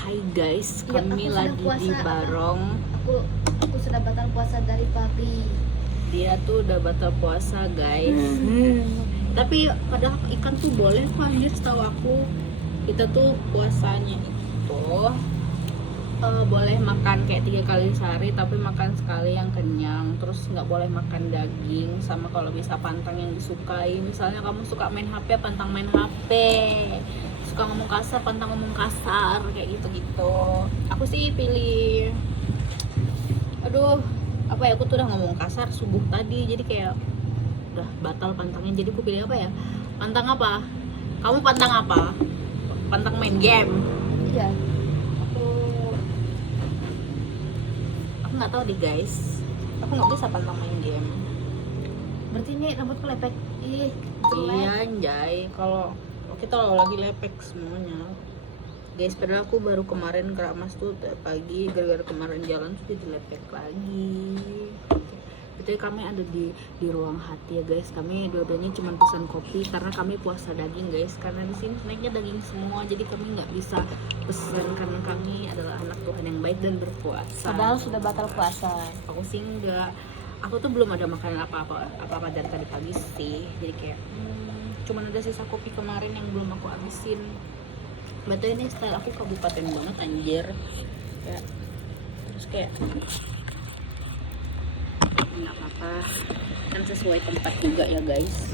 Hai guys, Ya, kami aku lagi sudah puasa, di Barong. Aku sudah batal puasa dari pagi. Dia tuh udah batal puasa guys. Tapi padahal ikan tuh boleh kok anjir, setahu aku. Kita tuh puasanya itu boleh makan kayak 3 kali sehari, tapi makan sekali yang kenyang. Terus nggak boleh makan daging, sama kalau bisa pantang yang disukai. Misalnya kamu suka main HP, pantang main HP. Suka ngomong kasar, pantang ngomong kasar, kayak gitu-gitu. Aku sih pilih, aduh, apa ya, aku tuh udah ngomong kasar subuh tadi, jadi kayak udah batal pantangnya. Jadi aku pilih apa ya? Pantang apa? Kamu pantang apa? Pantang main game. Iya. Aku aku nggak tahu deh guys. Aku nggak bisa pantang main game. Berarti ini rambutku lepek. Ih, jelek. Iya anjay, kalau kita lagi lepek semuanya. Guys, padahal aku baru kemarin keramas tuh pagi, gara-gara kemarin jalan tuh jadi lepek lagi. Jadi kami ada di ruang hati ya guys. Kami dua-duanya cuma pesan kopi karena kami puasa daging guys. Karena di sini snacknya daging semua, jadi kami nggak bisa pesan karena kami adalah anak Tuhan yang baik dan berpuasa. Padahal sudah batal puasa. Aku sih enggak. Aku tuh belum ada makanan apa-apa dari tadi pagi sih. Jadi kayak cuman ada sisa kopi kemarin yang belum aku habisin. Betul, ini style aku kabupaten banget anjir. Kayak terus kayak nggak apa-apa, kan sesuai tempat juga ya guys.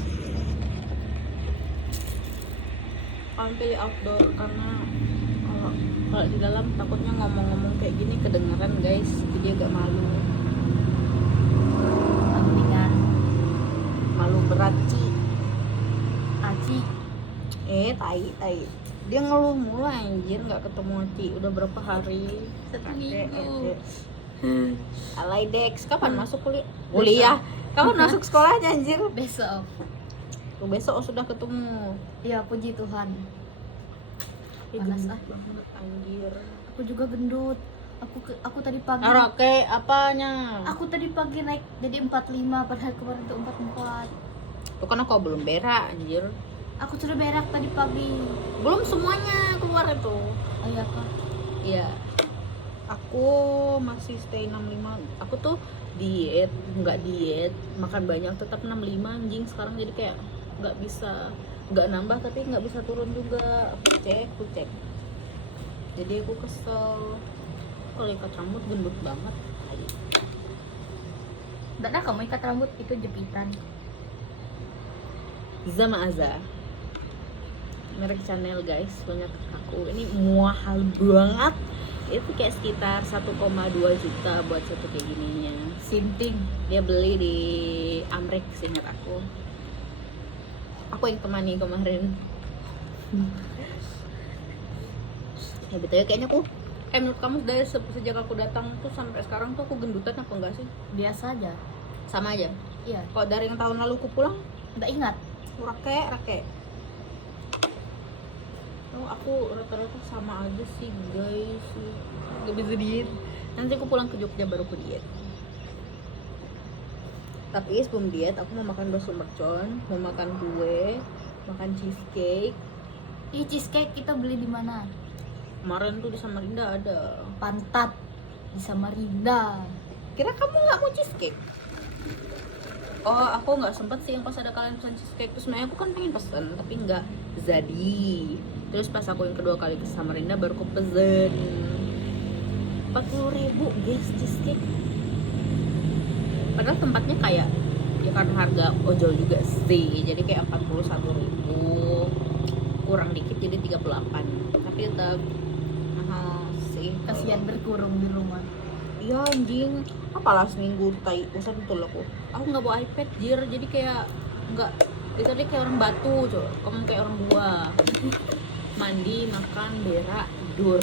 Aku pilih outdoor karena kalau di dalam takutnya ngomong-ngomong kayak gini kedengeran guys, jadi agak malu. Mendingan Malu berat Aci. tai dia ngeluh mulu anjir, nggak ketemu Ci udah berapa hari. 1 minggu. Alay Dex, kapan masuk kuliah? Kapan masuk sekolahnya anjir? Besok. Tuh, besok sudah ketemu. Ya, puji Tuhan. Ya, Panas gendut ah. banget anjir. Aku juga gendut. Aku tadi pagi. Oke, apanya? Aku tadi pagi naik jadi 45, padahal kemarin tuh 44. Tuh kan aku belum berak anjir. Aku sudah berak tadi pagi. Belum semuanya keluar itu. Oh iya kak. Iya. Aku masih stay 65. Aku tuh nggak diet, makan banyak tetap 65 anjing sekarang, jadi kayak nggak bisa, nggak nambah tapi nggak bisa turun juga. Aku cek. Jadi aku kesel. Kalau ikat rambut gendut banget. Enggak dah, kamu ikat rambut itu jepitan. Zama Aza, merek Chanel guys, punya aku. Ini mahal banget. Itu kayak sekitar 1,2 juta buat satu kayak gininya. Sinting. Dia beli di Amrik seingat aku. Aku yang temani kemarin. Ya betul, kayaknya aku menurut kamu dari sejak aku datang tuh sampai sekarang tuh aku gendutan apa enggak sih? Biasa aja. Sama aja. Iya. Kalau dari yang tahun lalu aku pulang, Enggak ingat. rake. Oh, aku rata-rata sama aja sih guys. Gak bisa diet. Nanti aku pulang ke Jogja baru aku diet. Tapi sebelum diet aku mau makan bakso mercon, mau makan kue, makan cheesecake. Ih, cheesecake kita beli di mana? Kemarin tuh di Samarinda ada. Pantat di Samarinda. Kira kamu nggak mau cheesecake? Oh, aku nggak sempet sih yang pas ada kalian pesan cheesecake. Terus sebenarnya aku kan pengen pesen tapi nggak jadi. Terus pas aku yang kedua kali ke Samarinda baru aku pesen. 40.000 guys cheesecake. Padahal tempatnya kayak, ya karena harga ojol juga sih, jadi kayak 41.000 kurang dikit jadi 38. Tapi tetap mahal sih. Kasihan berkurung di rumah. Iya anjing, apalah seminggu tai usan betul aku nggak bawa iPad jir, jadi kayak nggak, literally kayak orang batu coba, kamu kayak orang buah. Mandi, makan, berak, tidur,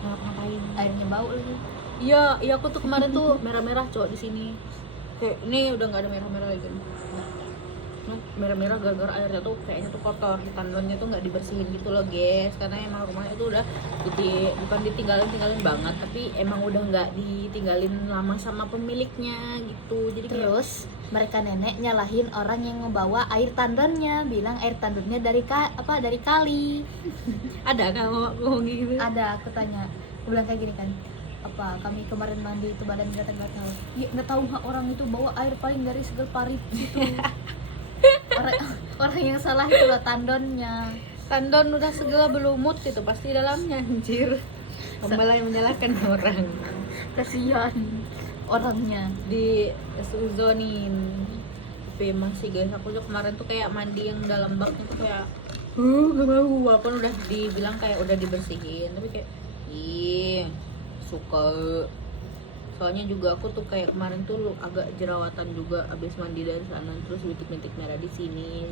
ngapain. Airnya bau lagi. Iya aku tuh kemarin tuh merah-merah cowok di sini. Kayak ini udah nggak ada merah-merah lagi. merah-merah gara-gara airnya tuh kayaknya tuh kotor, tandonnya tuh nggak dibersihin gitu loh guys, karena emang rumahnya tuh udah bukan ditinggalin banget, tapi emang udah nggak ditinggalin lama sama pemiliknya gitu. Jadi kayak, Terus mereka nenek nyalahin orang yang ngebawa air tandonnya, bilang air tandonnya dari dari kali. ada kan ngomong gitu? Ada, aku tanya, aku bilang kayak gini kan, apa kami kemarin mandi itu badan gatal-gatal. Iya, nggak tahu nggak orang itu bawa air paling dari Segal Parit gitu. orang yang salah itu lah tandonnya. Tandon udah segala berlumut gitu pasti dalamnya anjir. Malah yang menyalahkan orang. Kasihan orangnya. Di suzonin. Tapi emang sih guys, aku juga kemarin tuh kayak mandi yang dalam baknya tuh kayak gak mau, walaupun udah dibilang kayak udah dibersihin, tapi kayak suka. Soalnya juga aku tuh kayak kemarin tuh agak jerawatan juga abis mandi dari sana, terus bintik-bintik merah di sini.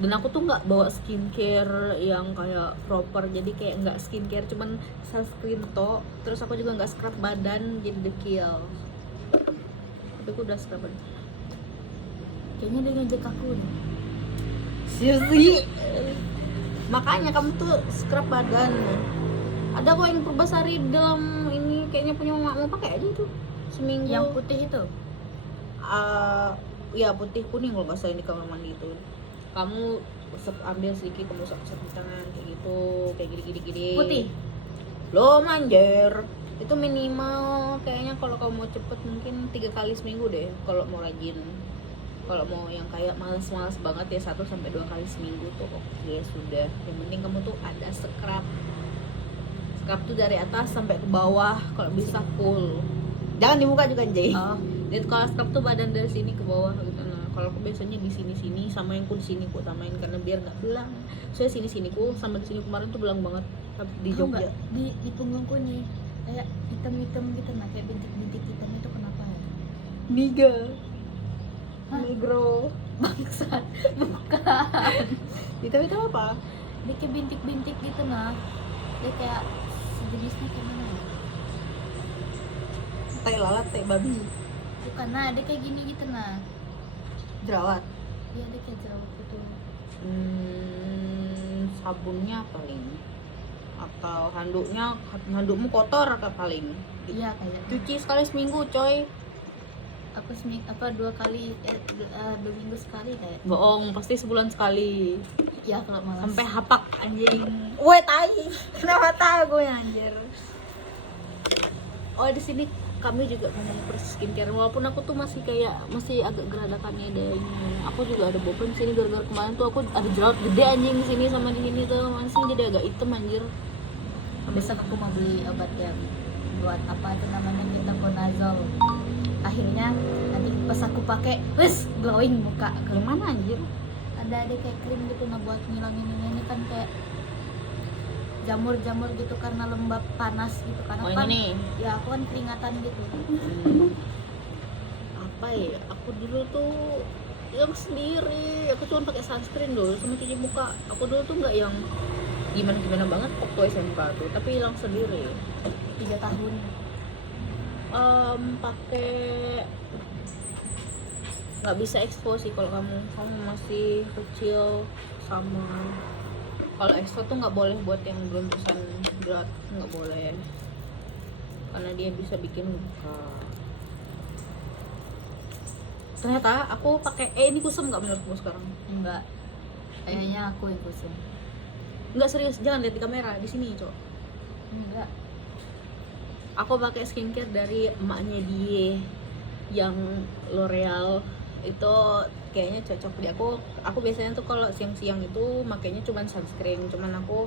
Dan aku tuh nggak bawa skincare yang kayak proper, jadi kayak nggak skincare, cuman sunscreen toh. Terus aku juga nggak scrub badan, jadi dekil. Tapi aku udah scrub badan. Kayaknya dia ngajak aku nih. Seriously? Makanya kamu tuh scrub badan. Ada kok yang Purbasari dalam ini, kayaknya punya mau pakai aja tuh seminggu. Yang putih itu? Ya putih kuning kalau nggak salah di kamar mandi itu. Kamu ambil sedikit, kamu usap di tangan kayak gitu, kayak gini. Putih? Lo manjer. Itu minimal kayaknya kalau kamu mau cepet mungkin 3 kali seminggu deh kalau mau rajin. Kalau mau yang kayak males-males banget ya 1 sampai 2 kali seminggu tuh oke sudah. Yang penting kamu tuh ada scrub tuh dari atas sampai ke bawah, kalau bisa full, jangan di muka juga anjay. Dan kalau scrub tuh badan dari sini ke bawah gitu. Nah kalau aku biasanya di sini sama yang ku di sini ku tamain karena biar nggak belang. Soalnya sini ku sama di sini kemarin tuh belang banget di Jogja. Di punggungku nih kayak hitam-hitam gitu, nah kayak bintik-bintik hitam itu kenapa ya? Niga. Negro. Bangsat. Bukan. Hitam apa? Dia kayak bintik-bintik gitu nah. Dia kayak sejenisnya kayak mana ya? Tai lalat, tai babi. Bukan, nah dia kayak gini gitu nah. Jerawat. Iya dia kayak jerawat gitu. Sabunnya paling, atau handukmu kotor apa paling? Iya kayak. Cuci sekali seminggu coy. Aku 2 kali 2 minggu sekali kayak. Bohong, pasti sebulan sekali. Ya kalau malas. Sampai hapak anjing. Woi tai. Kenapa tahu gue anjir? Oh di sini kami juga punya skincare, walaupun aku tuh masih agak geradakannya deh. Aku juga ada bopen sini gara-gara kemarin tuh aku ada jerawat gede anjing di sini sama di sini tuh masih jadi agak hitam anjir. Besok aku mau beli obat yang buat apa itu namanya, ketoconazole. Akhirnya nanti pas aku pakai, wes glowing muka. Yang mana anjir? Ada kayak krim gitu nah buat ngilangin ini kan kayak jamur-jamur gitu karena lembab panas gitu karena Oh kan ini nih. ya aku kan keringatan gitu. Apa ya? Aku dulu tuh yang sendiri, aku cuma pakai sunscreen dulu sama cuci muka. Aku dulu tuh nggak yang gimana banget waktu SMK tuh, tapi hilang sendiri. 3 tahun. Pakai nggak bisa expose sih kalau kamu masih kecil. Sama kalau expose tuh nggak boleh buat yang belum terusan berat, nggak boleh karena dia bisa bikin luka. Ternyata aku pakai ini kusam nggak menurutmu sekarang? Enggak, kayaknya aku yang kusum. Nggak serius, jangan lihat di kamera di sini cok. Enggak. Aku pakai skincare dari emaknya dia yang L'Oreal itu kayaknya cocok di aku biasanya tuh kalau siang-siang itu makanya cuman sunscreen, cuman aku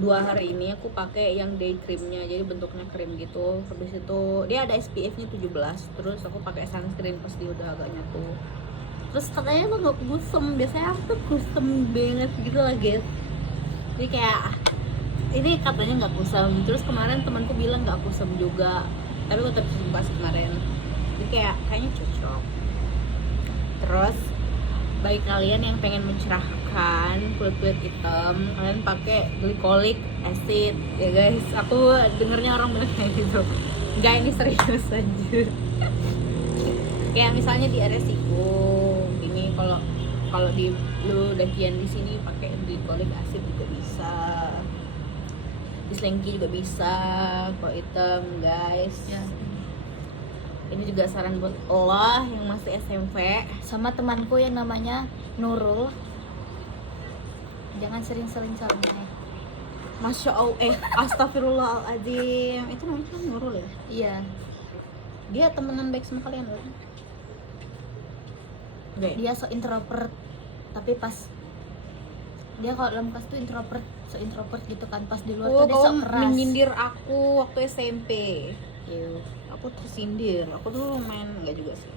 2 hari ini aku pakai yang day creamnya, jadi bentuknya krim gitu. Habis itu dia ada SPF nya 17, terus aku pakai sunscreen pas dia udah agak nyatu. Terus katanya tuh nggak kusem, biasanya aku tuh kusem banget gitu lah guys. Jadi kayak ini katanya nggak kusem, terus kemarin temanku bilang nggak kusem juga, tapi aku tetap pas kemarin. Jadi kayaknya cocok. Terus bagi kalian yang pengen mencerahkan kulit hitam, kalian pakai glycolic acid ya guys. Aku dengernya orang bilang kayak gitu, enggak ini serius aja. Kayak misalnya di area siku ini, kalau kalau di lu dakian di sini pakai glikolik asid juga bisa, di selengki juga bisa kalau hitam guys. Ya. Ini juga saran buat lo yang masih SMP. Sama temanku yang namanya Nurul, jangan sering-sering salmai. Masya Allah, astagfirullahaladzim. Itu namanya Nurul ya? Iya, Dia temenan baik sama kalian loh. Enggak ya? dia so introvert, tapi pas dia kalau dalam kelas tuh introvert gitu kan, pas di luar Oh, tuh dia sok kau keras. menyindir aku waktu SMP. Iya. Aku tersindir. Aku dulu main enggak juga sih.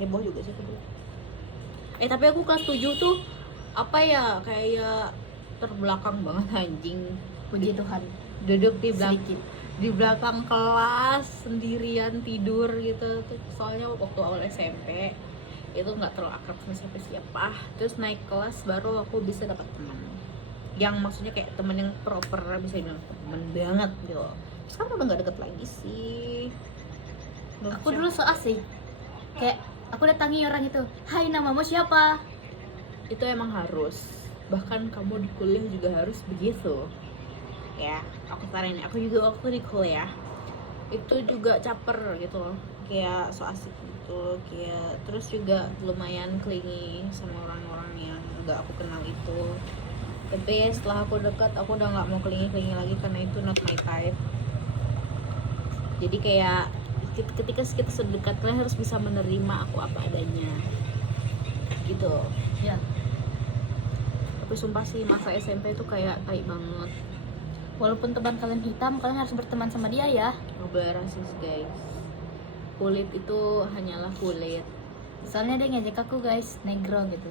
Heboh juga sih aku dulu. Tapi aku kelas 7 tuh apa ya, kayak terbelakang banget anjing. Puji Tuhan. Duduk di belakang Sedikit. di belakang kelas sendirian tidur gitu. Soalnya waktu awal SMP itu nggak terlalu akrab sama siapa-siapa. Terus naik kelas baru aku bisa dapat teman. Yang maksudnya kayak teman yang proper, bisa dibilang teman banget gitu. Sekarang udah nggak deket lagi sih. Aku dulu so asik. Kayak aku datangi orang itu, "Hai, namamu siapa?" Itu emang harus, bahkan kamu di kuliah juga harus begitu ya. Aku saranin, aku juga waktu di kuliah itu juga caper gitu loh, kayak so asik gitu, kayak terus juga lumayan clingy sama orang-orang yang gak aku kenal itu. Tapi setelah aku dekat, aku udah nggak mau clingy lagi karena itu not my type. Jadi kayak ketika kita sudah dekat, kalian harus bisa menerima aku apa adanya gitu. Ya. Tapi sumpah sih masa SMP itu kayak tai banget. Walaupun teman kalian hitam, kalian harus berteman sama dia ya. Nggak boleh rasis guys. Kulit itu hanyalah kulit. Soalnya dia ngejek aku guys, negro gitu.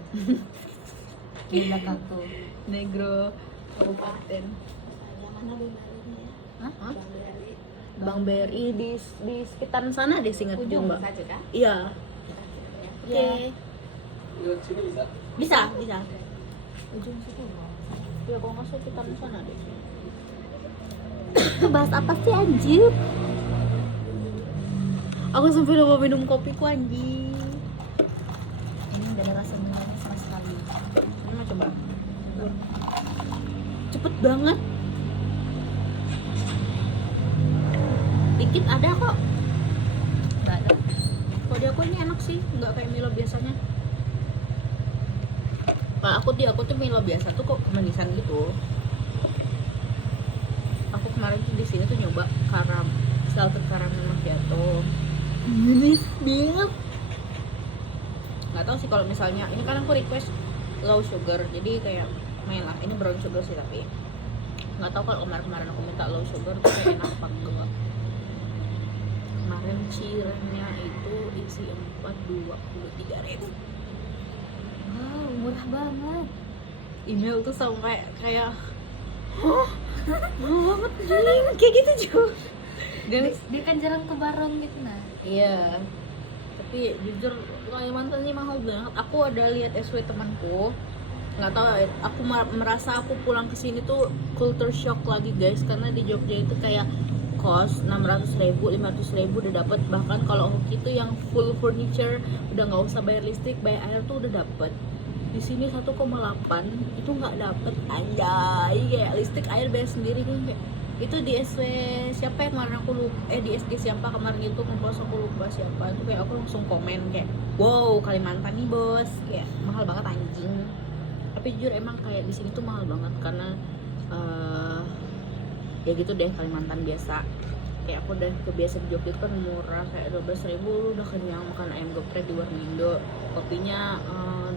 Di belakangku. Negro kabupaten. Hah? Hah? Bang BRI di sekitaran sana deh, seingat gue mbak. Iya. Oke. Bisa. Ujung situ. Ya kalau nggak salah sekitaran sana deh. Bahas apa sih anjir? Aku sampai lupa minum kopiku anjing. Ini gak ada rasa minumnya sama sekali. Mana coba? Cepet banget. Dikit ada kok. Gak ada. Kalau di aku ini enak sih, nggak kayak Milo biasanya. Kalau aku tuh Milo biasa tuh kok kemanisan gitu. Aku kemarin tuh di sini tuh nyoba salted caramel macchiato. Manis banget. Nggak tahu sih kalau misalnya ini kan aku request low sugar, jadi kayak main lah. Ini brown sugar sih, tapi nggak tahu kalau kemarin aku minta low sugar tuh kayak enak apa enggak. Kemarin cirengnya itu isi 423.000. Wow, murah banget. Email tuh sampai kayak mahal banget anjing, kayak gitu juga. Dia kan jarang ke Barong gitu nah. Iya, tapi jujur Kalimantan ini mahal banget. Aku ada lihat SW temanku, nggak tahu, aku merasa aku pulang ke sini tuh culture shock lagi guys, karena di Jogja itu kayak kos 600.000, 500.000 udah dapet. Bahkan kalau hoki itu yang full furniture udah nggak usah bayar listrik, bayar air tuh udah dapet. Di sini 1,8 itu nggak dapet anjay, kayak listrik air bayar sendiri kan. Kayak itu di SW siapa yang kemarin aku lupa, di SD siapa kemarin itu kompos aku lupa siapa, itu kayak aku langsung komen kayak wow Kalimantan nih bos, kayak mahal banget anjing. Tapi jujur emang kayak di sini tuh mahal banget karena ya gitu deh, Kalimantan biasa. Kayak aku udah kebiasa di Jogja itu kan murah, kayak 12.000 lu udah kenyang makan ayam geprek di warung Indo. Kopinya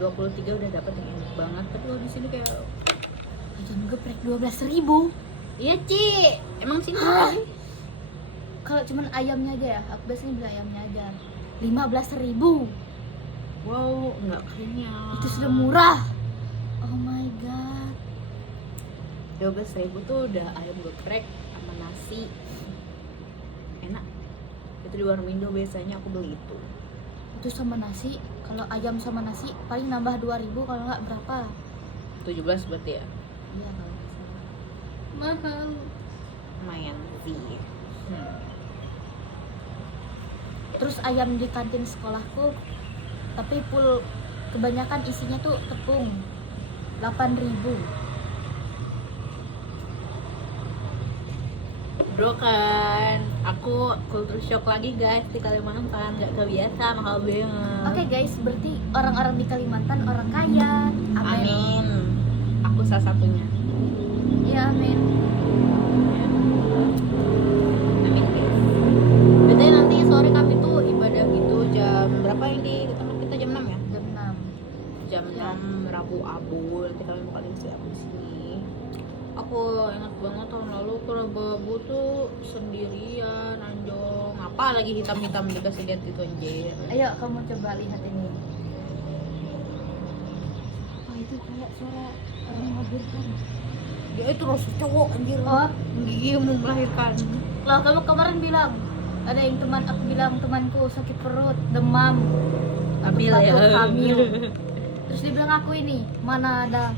23 udah dapet yang enak banget. Tapi kalau di sini kayak Ayam geprek 12.000. iya Ci, emang sini Kalau cuman ayamnya aja ya, aku biasanya beli ayamnya aja 15.000. wow, nggak kenyang. Itu sudah murah. Oh my god. 12.000 tuh udah ayam geprek sama nasi, enak. Itu di warung Indo biasanya aku beli itu. Itu sama nasi, kalau ayam sama nasi paling nambah 2.000, kalau nggak berapa. 17 berarti ya, Iya kalau nggak salah. mahal, lumayan sih. Terus ayam di kantin sekolahku tapi full kebanyakan isinya tuh tepung 8.000. Bro kan, aku culture shock lagi guys di Kalimantan, nggak kebiasa mahal banget. Oke guys, berarti orang-orang di Kalimantan orang kaya. Amin. Aku salah satunya. Ya amin. Amin guys. Jadi nanti sore kami tuh ibadah gitu jam berapa yang di tempat kita jam 6 ya? Jam 6. Jam 6 Rabu Abul kita mau kali siapa di sini. Aku ingat banget tahun lalu ke Rabu tuh sendirian anjong, apa lagi hitam-hitam dikasih lihat gitu anjir. Ayo kamu coba lihat ini. Oh itu kayak suara orang melahirkan. Dia itu rasul cowok anjir. Oh, Dia mau melahirkan. lah kamu kemarin bilang ada yang teman aku bilang temanku sakit perut, demam, Hamil ya. batuk, hamil. Terus dia bilang aku ini mana ada,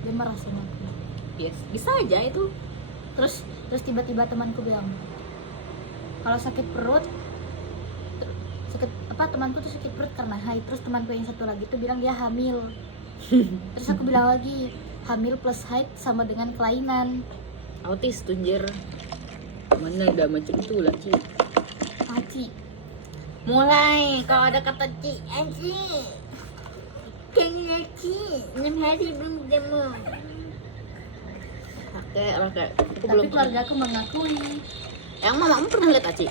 dia marah sama aku. Yes, bisa aja itu. Terus tiba-tiba temanku bilang kalau sakit perut sakit apa, temanku tuh sakit perut karena haid. Terus temanku yang satu lagi tuh bilang dia hamil. Terus aku bilang lagi hamil plus haid sama dengan kelainan. Autis tuh anjir. Mana ada macam itu lah Ci. Aci. Mulai kalau ada kata Ci, Ci. Kayaknya Ci, 6 hari belum ketemu. Oke. Aku Tapi belum keluarga aku mengakui Yang mamamu pernah lihat Aci?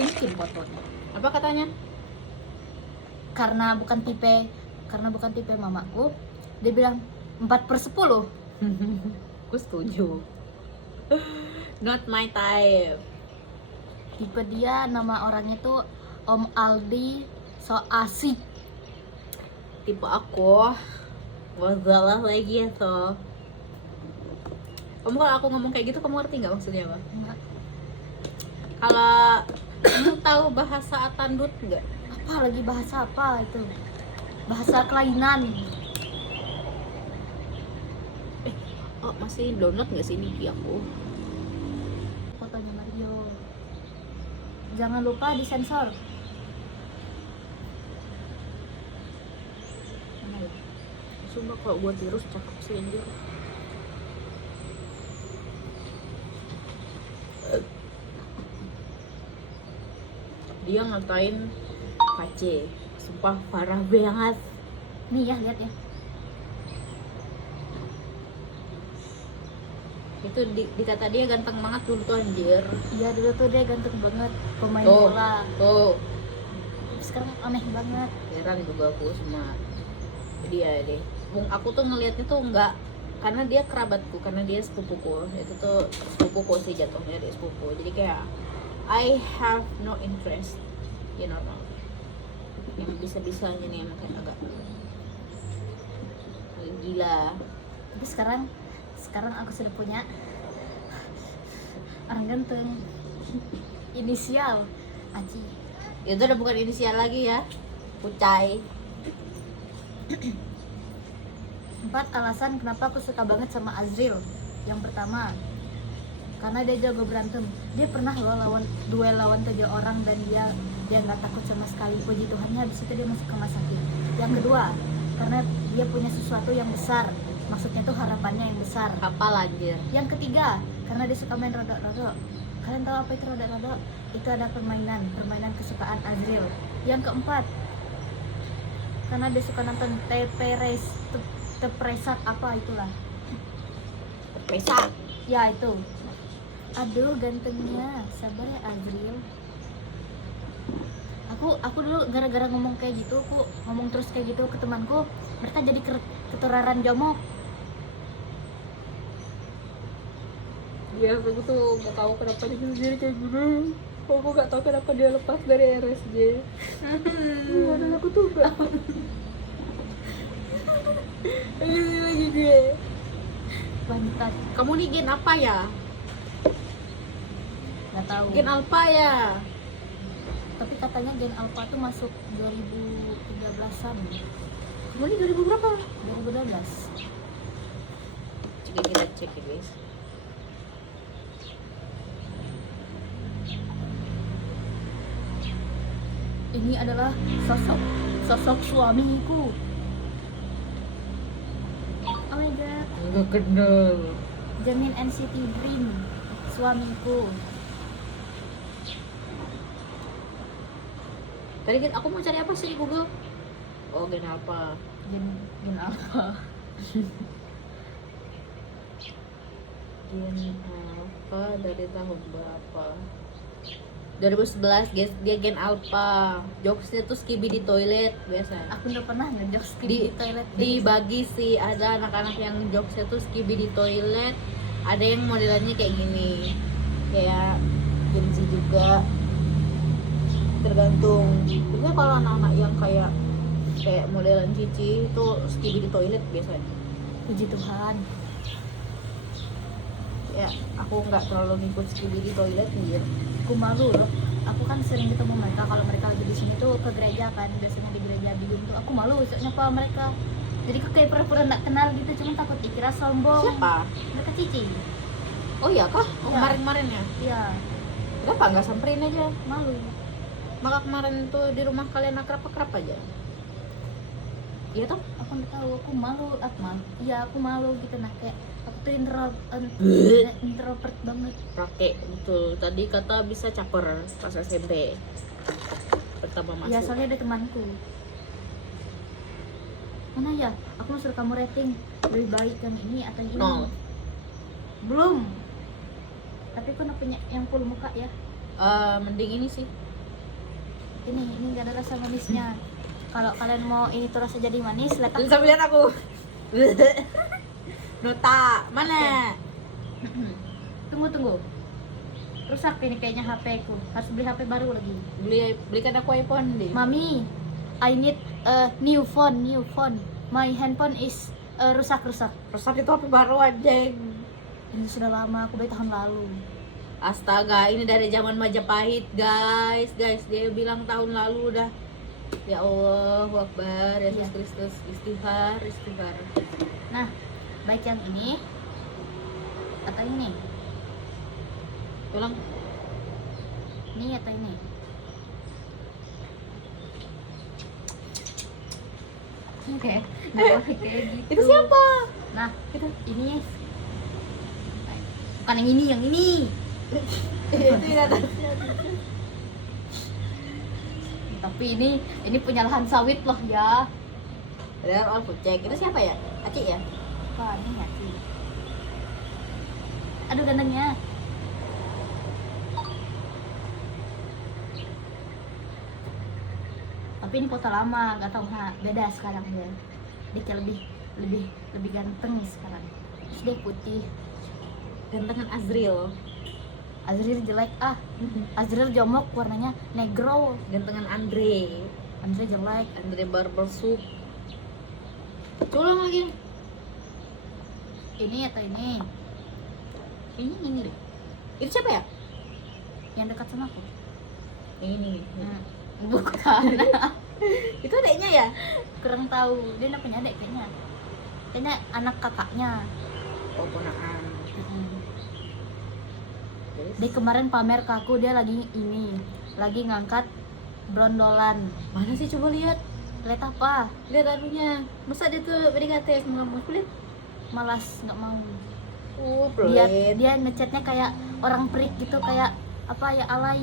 tunjukin fotonya. Apa katanya? Karena bukan tipe mamaku, dia bilang 4/10. Aku setuju. Not my type. Tipe dia, nama orangnya tuh Om Aldi, so asik. Tipe aku masalah lagi ya so. Kamu kalau aku ngomong kayak gitu kamu ngerti nggak maksudnya apa? Enggak. Kalau kamu tahu bahasa Atandut nggak? Apa lagi bahasa apa itu? Bahasa kelainan. Oh masih download nggak sih Niki aku? Fotonya Mario. Jangan lupa disensor. Mana ya? Sumpah kalau buat virus cakep sih anjir. Dia ngatain KC, sumpah parah banget. Nih ya, lihat ya. Itu dikata dia ganteng banget dulu tuh anjir. Iya dulu tuh dia ganteng banget, pemain Tuh, bola. tuh. Sekarang aneh banget. Heran juga aku sama dia deh. Aku tuh ngelihatnya tuh enggak karena dia kerabatku, karena dia sepupuku. Itu tuh sepupuku sih jatuhnya, dia sepupu. Jadi kayak I have no interest, you know, yang bisa-bisanya nih emang kayak agak gila. Tapi sekarang aku sudah punya orang ganteng. Inisial Aci. Itu udah bukan inisial lagi ya, Pucai. 4 alasan kenapa aku suka banget sama Azril. Yang pertama, karena dia jago berantem. Dia pernah loh duel lawan 7 orang dan dia nggak takut sama sekali. Puji Tuhannya habis itu dia masuk ke rumah sakit. Yang kedua, karena dia punya sesuatu yang besar. Maksudnya tuh harapannya yang besar. Apa anjir? Yang ketiga, karena dia suka main rodok-rodok. Kalian tahu apa itu rodok-rodok? Itu ada permainan kesukaan Azril. Yang keempat, karena dia suka nonton Tepresat apa itulah. Pesa. Ya itu. Aduh gantengnya, sabar ya Azril. Aku dulu gara-gara ngomong kayak gitu, aku ngomong terus kayak gitu ke temanku, mereka jadi ketularan jomok. Iya, aku tuh gak tahu kenapa dia jadi kayak gini. Aku gak tahu kenapa dia lepas dari RSJ. Padahal aku tuh gak. Lagi gue. Pantat, Kamu nih gen apa ya? nggak tahu. Gen alpha ya? Tapi katanya Gen Alpha tuh masuk 2013-an. Kamu nih 2000 berapa? 2012. Coba kita cek ya guys. Ini adalah sosok suamiku. Oh my god, Enggak kenal. Jamin NCT Dream, suamiku. Tadi kan aku mau cari apa sih di Google? Oh, gen apa? Gen apa? Gen apa dari tahun berapa? 2011 guys, dia gen alpha. Jokesnya tuh skibi di toilet biasa. Aku udah pernah ngejokes Di- di toilet. Dibagi sih, ada anak-anak yang jokesnya tuh skibi di toilet, ada yang modelannya kayak gini, kayak Gen Z juga, tergantung. Biasanya kalau anak-anak yang kayak modelan Cici itu skibi di toilet biasanya. Puji Tuhan. Ya aku nggak terlalu ngikut skibi di toilet nih. Aku malu loh. Aku kan sering ketemu mereka kalau mereka lagi di sini tuh ke gereja kan, biasanya di gereja Biung tuh. Aku malu soalnya kalau mereka. Jadi aku kayak pura-pura nggak kenal gitu, cuma takut dikira sombong. Siapa? Mereka Cici. Oh iya kah? Oh, Iya. kemarin-kemarin ya? Iya, Kenapa nggak samperin aja? malu. Maka kemarin tuh di rumah kalian akrab-akrab aja. Iya toh? Aku nggak tahu, aku malu apa? Iya, aku malu gitu nah kayak aku tuh introvert banget. Pakai betul. Tadi kata bisa caper pas SMP. Pertama masuk. Iya, soalnya ada temanku. Mana ya? Aku mau suruh kamu rating lebih baik yang ini atau yang ini? Nol. Belum. Tapi aku nak punya yang full muka ya. Mending ini sih. Ini nggak ada rasa manisnya. Kalau kalian mau ini tuh rasa jadi manis, letak. Sambil lihat aku. Nota mana? Tunggu. Rusak ini kayaknya HP ku. Harus beli HP baru lagi. Belikan aku iPhone deh. Mami, I need a new phone. My handphone is rusak. Rusak itu HP baru aja. Ini sudah lama, aku dari tahun lalu. Astaga, ini dari zaman Majapahit, guys. Dia bilang tahun lalu udah. Ya Allah, Akbar, Yesus Iya. Kristus, istighfar. Nah, baik yang ini atau ini? Bilang, Ini atau ini? Oke, nggak boleh kayak gitu. itu siapa? Nah, Itu. ini bukan yang ini. Itu yang ada. Tapi ini punya lahan sawit loh ya. Ada aku cek. Itu siapa ya? Aci ya? Wah, ini nggak sih? Aduh gandengnya. Tapi ini foto lama, nggak tahu beda sekarang dia. Dia kayak lebih ganteng sekarang. Terus dia putih. Gantengan Azril. Azril jelek Azril jomok warnanya negro. Gantengan Andre. Andre jelek. Andre Barbershop. Colong lagi. Ini atau ini? Ini deh. Itu siapa ya? Yang dekat sama aku. Yang ini. Bukan. Itu adeknya ya? Kurang tahu. Dia nggak punya adik kayaknya. Kayaknya anak kakaknya. Oh, ponakan. Dia kemarin pamer ke aku, dia lagi ngangkat brondolan. Mana sih, coba lihat. Lihat apa? Lihat anunya. Masa dia tuh PDKT sama kamu? Lihat. Malas nggak mau. Dia ngechatnya kayak orang perik gitu, kayak apa ya, alay.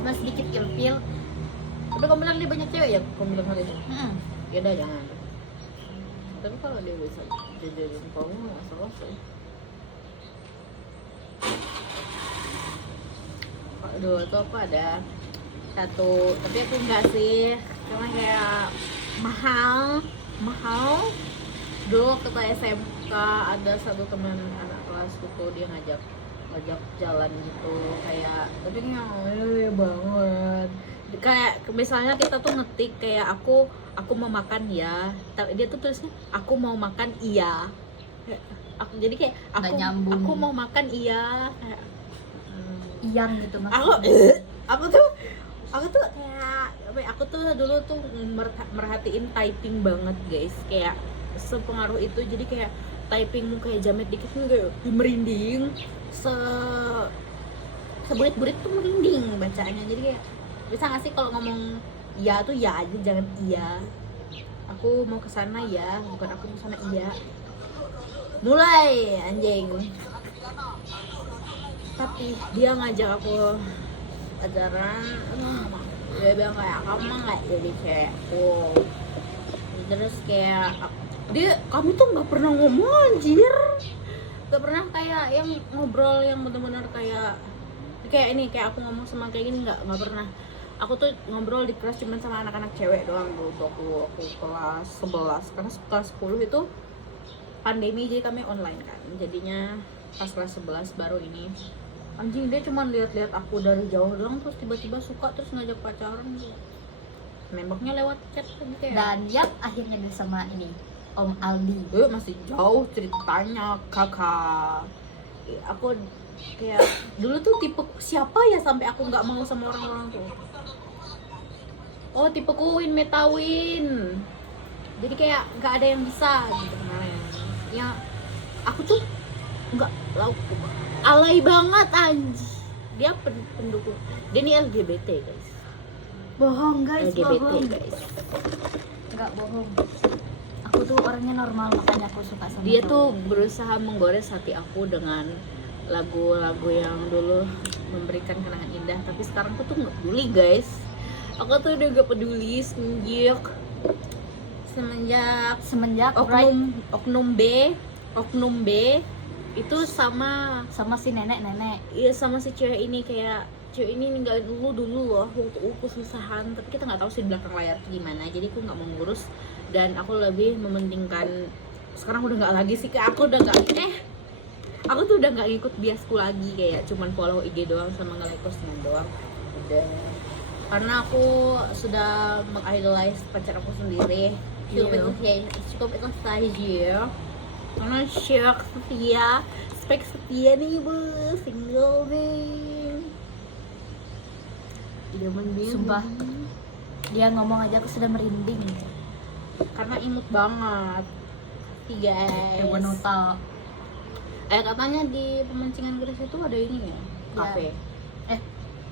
Cuma sedikit ilfil. Udah kamu bilang dia banyak cewek ya? Kamu bilang hal itu? Ya udah jangan. Tapi kalau dia bisa jajarin kamu nggak salah sih. Aduh, itu apa ada satu, tapi aku enggak sih, karena kayak mahal. Dulu waktu SMK ada satu teman anak kelasku tuh, dia ngajak jalan gitu, kayak tapi yang banget. Kayak misalnya kita tuh ngetik kayak aku mau makan ya, tapi dia tuh tulisnya aku mau makan iya. Aku jadi kayak Nggak nyambung. aku mau makan iya. Kayak, Iyang gitu maksudnya. aku tuh kayak apa ya, aku tuh dulu tuh merhatiin typing banget guys, kayak sepengaruh itu. Jadi kayak typingmu kayak jamet dikit tuh kayak merinding, sebulit-bulit tuh merinding bacanya. Jadi kayak bisa nggak sih kalau ngomong iya tuh ya aja, jangan iya. Aku mau ke sana ya, bukan aku mau sana iya. Mulai anjing. Tapi dia ngajak aku ajaran, dia bilang kayak kamu nggak jadi cewekku. Terus kayak kamu tuh nggak pernah ngomong anjir, nggak pernah kayak yang ngobrol yang benar-benar kayak ini, kayak aku ngomong sama kayak gini, nggak pernah. Aku tuh ngobrol di kelas cuma sama anak-anak cewek doang dulu aku kelas 11, karena kelas 10 itu pandemi jadi kami online kan, jadinya pas kelas 11 baru ini. Anjing, dia cuma lihat-lihat aku dari jauh doang, terus tiba-tiba suka, terus ngajak pacaran gitu. Nembaknya lewat chat gitu kayak. Dan yap, akhirnya dia sama ini Om Aldi. Masih jauh ceritanya kakak. Aku kayak dulu tuh tipe siapa ya sampai aku nggak mau sama orang-orang tuh. Oh, tipe Win Metawin. Jadi kayak nggak ada yang bisa gitu kemarin. Ya aku tuh nggak alay banget anjing. Dia pendukung. Dia ini LGBT guys. Bohong guys, LGBT bohong guys. Nggak bohong. Aku tuh orangnya normal, makanya aku suka sama Dia cowok. tuh berusaha menggores hati aku dengan lagu-lagu yang dulu memberikan kenangan indah, tapi sekarang aku tuh nggak peduli guys. Aku tuh udah gak peduli semenjak oknum B itu sama si nenek-nenek. iya sama si cewek ini, kayak cewek ini ninggalin dulu loh waktu aku kesusahan, tapi kita nggak tahu sih di belakang layar tuh gimana, jadi aku nggak mau ngurus dan aku lebih mementingkan. Sekarang udah nggak lagi sih, kayak aku tuh udah nggak ngikut biasku lagi, kayak cuman follow IG doang sama nge-like postingan doang udah, karena aku sudah mengidolize pacar aku sendiri. Cukup itu saja, karena spek setia nih bu, single nih. Sumpah, dia ngomong aja aku sudah merinding. Karena imut banget guys. Wanota. Katanya di Pemancingan Keris itu ada ini ya, kafe.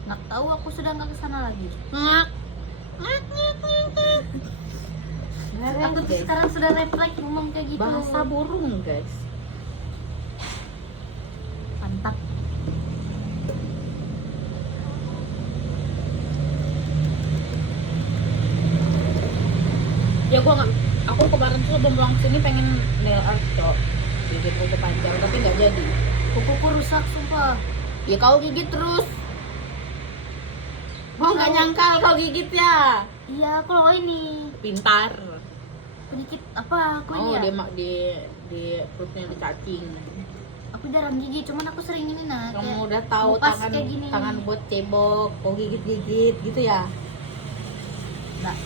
Nggak tahu, aku sudah nggak kesana lagi. Ngak. Aku tuh sekarang sudah refleks ngomong kayak gitu. Bahasa burung guys. Mantap. Ya aku kemarin tuh sebelum pulang sini pengen nail art cok, gigit kuku panjang, tapi nggak jadi. Kukuku rusak sumpah. Ya kau gigit terus. Mau nggak nyangkal kau gigit ya? Iya, aku loh ini Pintar. penyakit apa aku ini ya? Di perutnya dicacing. Aku jarang gigi, cuman aku sering ini nah. Kamu udah tahu ngupas kayak gini. tangan buat cebok, kau gigit gitu ya? Enggak.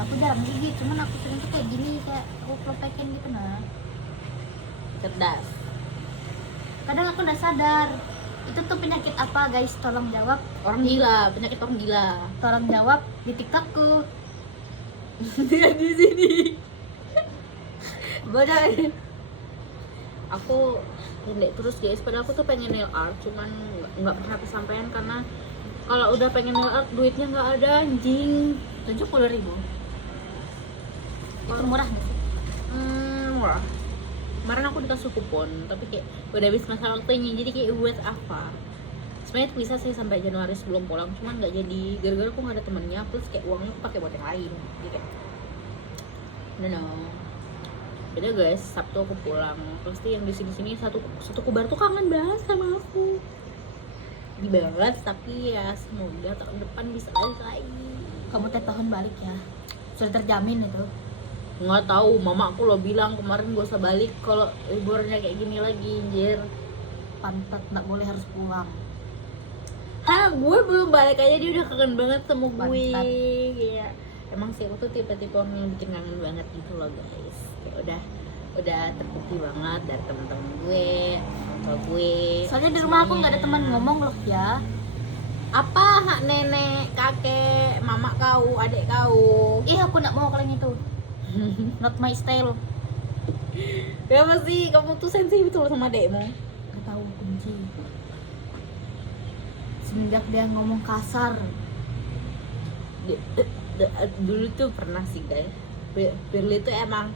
Aku jarang gigi, cuman aku sering tuh kayak gini, kayak aku pelopekin gitu nah. Cerdas. Kadang aku nggak sadar. Itu tuh penyakit apa guys? Tolong jawab. Penyakit orang gila. Tolong jawab di TikTokku. Dia di sini. Bodoh. Aku pendek terus guys, padahal aku tuh pengen nail art, cuman nggak pernah kesampaian karena kalau udah pengen nail art duitnya nggak ada anjing. 70.000. Itu murah nggak sih? Murah. Kemarin aku dikasih kupon, tapi kayak udah habis masa waktunya, jadi kayak buat apa? Sebenarnya itu bisa sih sampai Januari sebelum pulang, cuman nggak jadi gara-gara aku nggak ada temennya, terus kayak uangnya aku pakai buat yang lain, jadi kayak no. Beda guys, Sabtu aku pulang, pasti yang di sini satu kubar tuh kangen banget sama aku, di banget, tapi ya semoga tahun depan bisa lagi. Kamu tahun balik ya? Sudah terjamin itu. Nggak tahu, mama aku lo bilang kemarin gak usah balik kalau liburnya kayak gini lagi, anjir. Pantat nggak boleh, harus pulang. Gue belum balik aja dia udah kangen banget sama gue. Pantat. Iya. Emang sih aku tuh tipe-tipe orang yang bikin kangen banget gitu loh guys. Kayak udah terbukti banget dari teman-teman gue, orang tua gue. Soalnya di rumah aku nggak ada teman ngomong loh ya. Apa nenek, kakek, mama kau, adik kau. Ih, aku nggak mau kalian itu. Not my style. Kenapa sih kamu tuh sensi betul sama adekmu? Nggak tahu, kunci. Semenjak dia ngomong kasar. Dulu tuh pernah sih guys, Firly tuh emang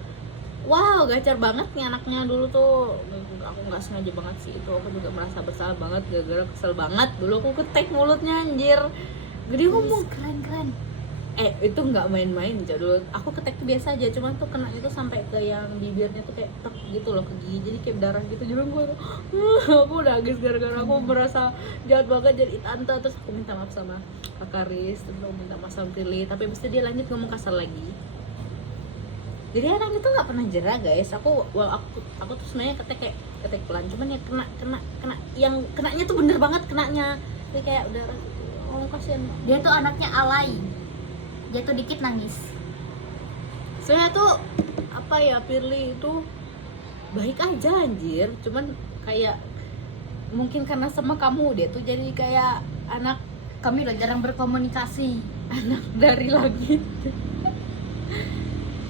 wow gacor banget nih anaknya. Dulu tuh aku nggak sengaja banget sih itu, aku juga merasa bersalah banget gara-gara kesel banget dulu aku ketek mulutnya anjir. Jadi ngomong keren. itu nggak main-main jadul. Aku ketek tuh biasa aja, cuman tuh kena itu sampai ke yang bibirnya tuh kayak tek gitu loh, ke gigi, jadi kayak darah gitu. Jadi gue aku nangis gara-gara aku merasa jahat banget jadi tante. Terus aku minta maaf sama Kak Karis, terus aku minta maaf sama Firly, tapi abis itu dia lanjut ngomong kasar lagi. Jadi anak itu nggak pernah jerah guys. Aku tuh sebenarnya ketek pelan, cuman ya kena yang kenanya tuh bener banget kenanya. Jadi kayak udah oh kasihan. Dia tuh anaknya alay, dia tuh dikit nangis. Sebenarnya tuh apa ya, Firly itu baik aja anjir, cuman kayak mungkin karena sama kamu dia tuh jadi kayak anak Kami udah jarang berkomunikasi. anak dari langit.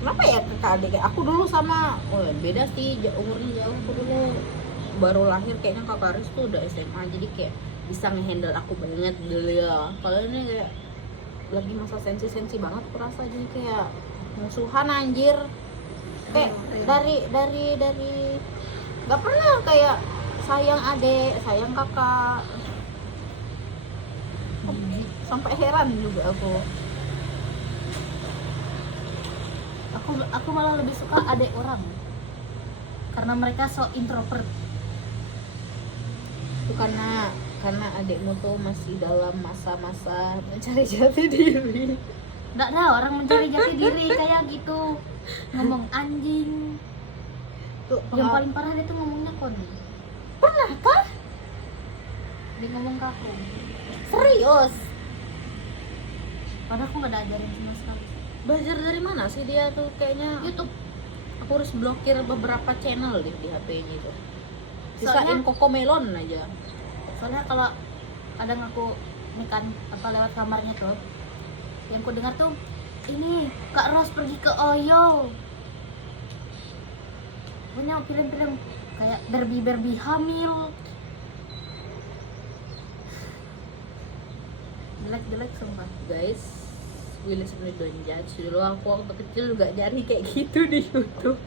Kenapa ya kakak adik? Aku dulu sama beda sih umurnya jauh. Aku dulu baru lahir kayaknya Kak Karis tuh udah SMA, jadi kayak bisa ngehandle aku banget dulu ya. Kalau ini kayak lagi masa sensi banget aku rasa, jadi kayak musuhan anjir. Kayak dari nggak pernah kayak sayang adik, sayang kakak. Sampai heran juga Aku malah lebih suka adik orang karena mereka so introvert. itu karena adikmu tuh masih dalam masa-masa mencari jati diri. Nggak ada orang mencari jati diri kayak gitu, ngomong anjing. Tuh, Yang paling parah dia tuh ngomongnya kon. pernah kah? Dia ngomong ke aku, Serius? padahal aku nggak ada ajarin sama sekali. Belajar dari mana sih dia tuh? Kayaknya YouTube. aku harus blokir beberapa channel deh di HP-nya itu. Soalnya- Sisain Cocomelon aja. Soalnya kalau kadang aku nih kan apa lewat kamarnya tuh, yang ku dengar tuh ini Kak Ros pergi ke Oyo, punya film-film kayak Barbie hamil, jelek sumpah. Guys, Willy sebenarnya don't judge. Dulu aku waktu kecil juga nyari kayak gitu di YouTube.